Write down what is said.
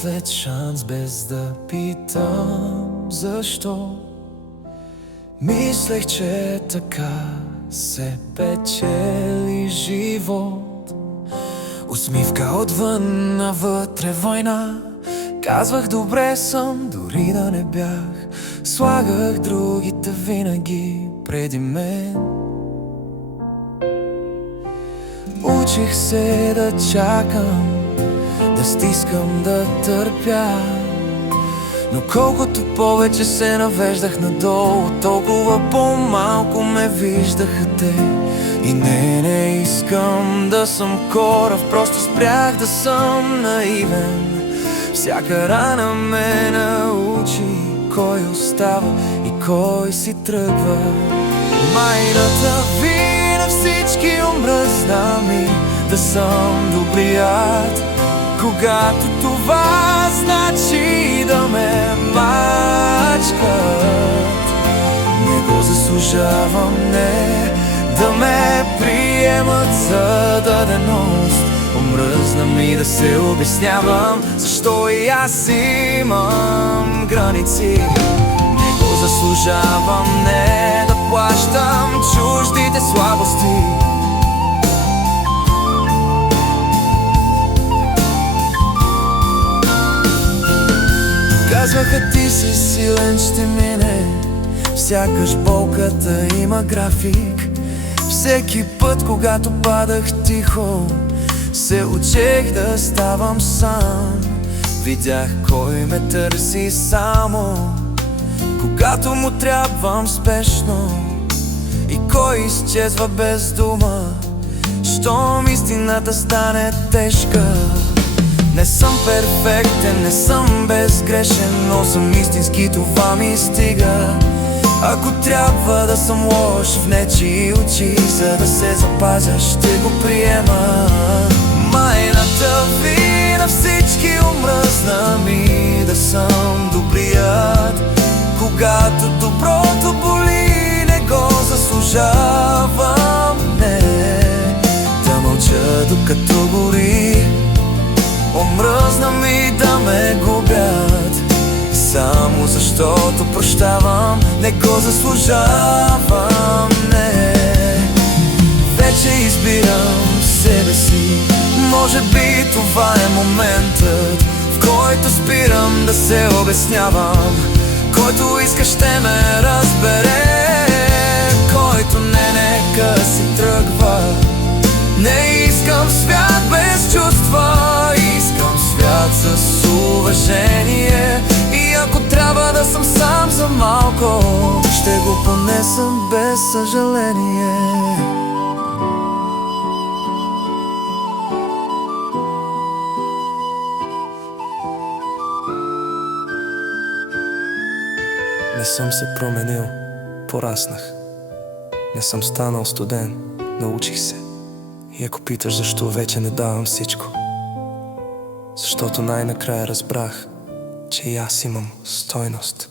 след шанс, без да питам защо. Мислех, че така се печели живот. Усмивка отвън, навътре война. Казвах добре съм, дори да не бях. Слагах другите винаги преди мен. Учих се да чакам, да стискам, да търпя. Но колкото повече се навеждах надолу, толкова по-малко ме виждаха те. И не искам да съм корав, просто спрях да съм наивен. Всяка рана ме научи кой остава и кой си тръгва. Майната ви на всички омръзна ми да съм добрият, когато това значи да ме мачкат. Не го заслужавам, не да ме приемат за даденост. Омръзна ми да се обяснявам защо и аз имам граници. Не го заслужавам, не да плащам чуждите слабости. Казваха ти си силен, ще мине, сякаш болката има график. Всеки път, когато падах тихо, се учех да ставам сам. Видях кой ме търси само когато му трябвам спешно, и кой изчезва без дума щом истината стане тежка. Не съм перфектен, не съм безгрешен, но съм истински, това ми стига. Ако трябва да съм лош в нечии очи, за да се запазя, ще го приема. Майната ви на всички омръзна ми да съм добрият, когато доброто боли, не го заслужавам, не. Да мълча докато гори, омръзна ми да ме губят, само защото прощавам, не го заслужавам, не. Вече избирам себе си, може би това е моментът, в който спирам да се обяснявам. Който иска ще ме разбере, който не, нека си тръгва. Не искам свят без чувства, искам свят с уважение. И ако трябва да съм сам за малко, ще го понесам без съжаление. Не съм се променил, пораснах. Не съм станал студен, научих се. И ако питаш защо вече не давам всичко, защото най-накрая разбрах, че и аз имам стойност.